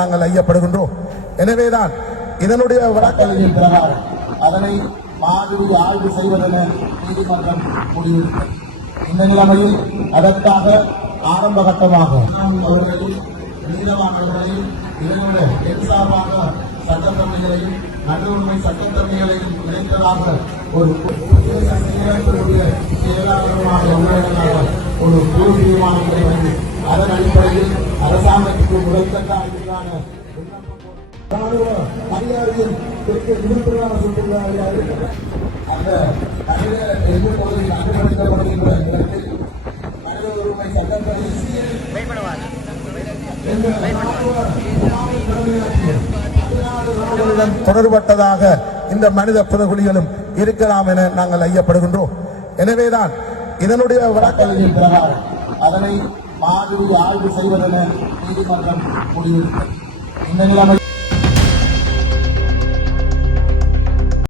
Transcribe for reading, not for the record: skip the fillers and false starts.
நாங்கள் ஐயப்படுகின்றோம். எனவேதான் இதனுடைய வழக்கறிஞர் பிரகாரம் அதனை மாதிரி ஆய்வு செய்வதென நீதிமன்றம் முடிவெடுத்தது. இந்த நிலைமையில் அதற்காக ஆரம்ப கட்டமாக அவர்களையும் நீதவான்களையும் இதனுடைய எதிர்சார்பாக சட்டத்தன்மைகளையும் நடுவுரிமை சட்டத்தன்மைகளையும் இணைத்ததாக ஒரு செயலாளருமாக உள்ளடங்காக ஒரு குழு தீர்மானங்களை வந்து அதன் அடிப்படையில் அரசாங்கத்துக்கு முதற்கட்ட ஆய்வுக்கான ராணுவ அதிகாரியின் விழுப்புரம் சுற்றுலா அந்த எந்த பகுதியில் அனுமதிக்கப்படுகின்ற இடத்தில் மனித உரிமை சட்டப்படி தொடர்பட்டதாக இந்த மனித புதகுலிகளும் இருக்கலாம் என நாங்கள் ஐயப்படுகின்றோம். எனவேதான் இதனுடைய வழக்கறிஞர் பிரகாரம் அதனை மாதிரி ஆய்வு செய்வதென நீதிமன்றம் முடிவெடுத்தது. இந்த நிலைமை